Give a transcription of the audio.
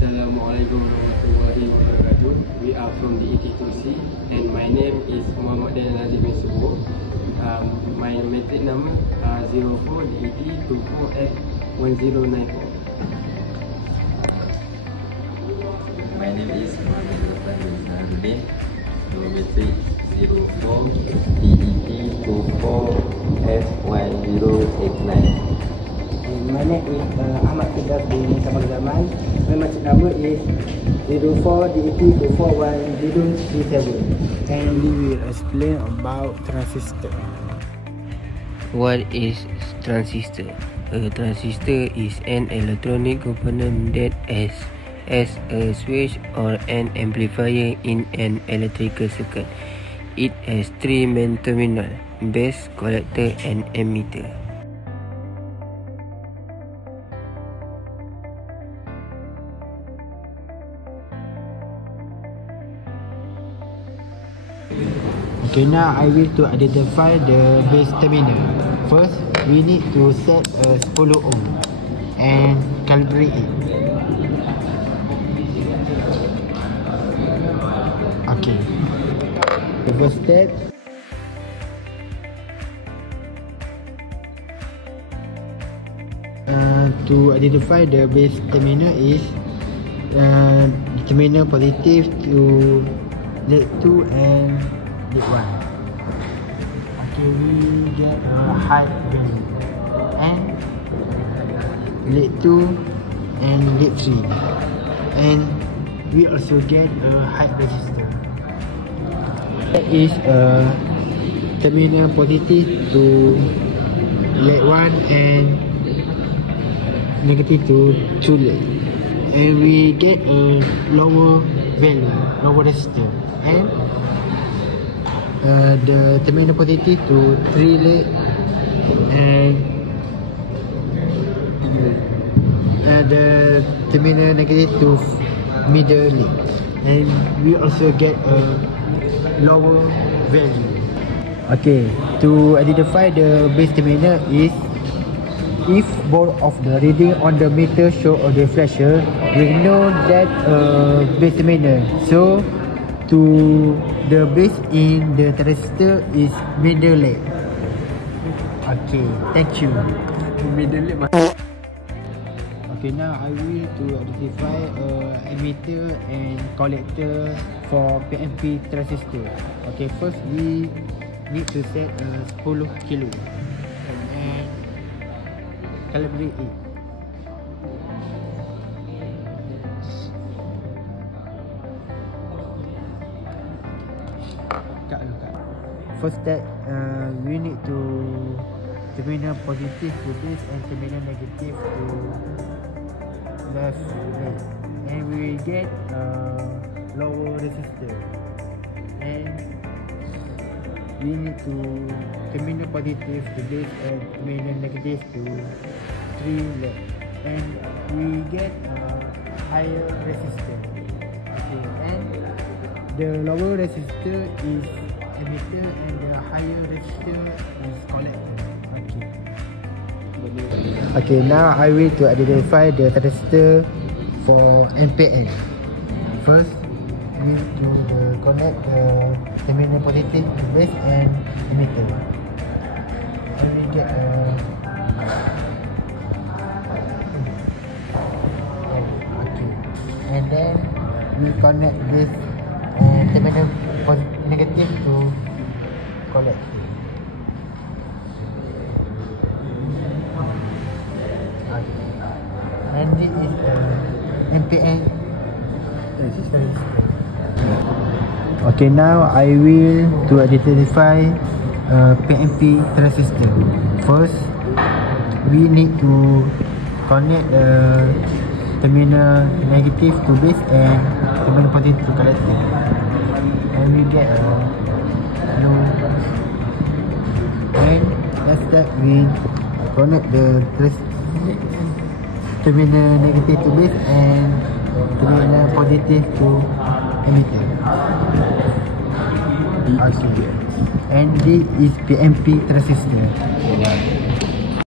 Assalamualaikum warahmatullahi wabarakatuh. We are from the ET2C and my name is Muhammad Daniel Nazim bin Subuh. My matric number 04DET24F1094. My name is Muhammad Zafar bin Zaharuddin. Matric 04DET24F1089. My name is Ahmad Firdaus bin Sabang Zaman. My matric number is 04DET241037. And we will explain about transistor. What is transistor? A transistor is an electronic component that acts as a switch or an amplifier in an electrical circuit. It has three main terminals: base, collector, and emitter. Okay, now I will to identify the base terminal. First, we need to set a 10 ohm and calibrate it. Okay. The first step, to identify the base terminal is terminal positive to LED 2 and LED 1. Okay, we get a high value and LED 2 and LED 3, and we also get a high resistor. That is a terminal positive to LED 1 and negative to LED, and we get a lower value, lower resistor, and the terminal positive to 3 LED and the terminal negative to middle LED, and we also get a lower value. Okay, to identify the base terminal is if both of the reading on the meter show a reflection, we know that base terminal. So to the base in the transistor is middle LED. Okay, thank you. Middle LED. Okay, now I will to identify emitter and collector for PNP transistor. Okay, first we need to set 10 kilo and calibrate it. First step, we need to terminal positive to this and terminal negative to left LED, and we get lower resistor, and we need to terminal positive to this and terminal negative to 3 LED, and we get higher resistor. Okay, and the lower resistor is emitter and the higher resistor is collector. Okay. Okay, now I will to identify the transistor for NPN. First, we need to connect the terminal positive to base and emitter. And we get okay. And then we connect this terminal negative to collector. And this is NPN resistance. Okay, now I will to identify PNP transistor. First, we need to connect the terminal negative to base and terminal positive to collector, and we get a low. And that's that we connect the terminal negative to base and terminal positive to emitter. Okay. And this is PNP transistor.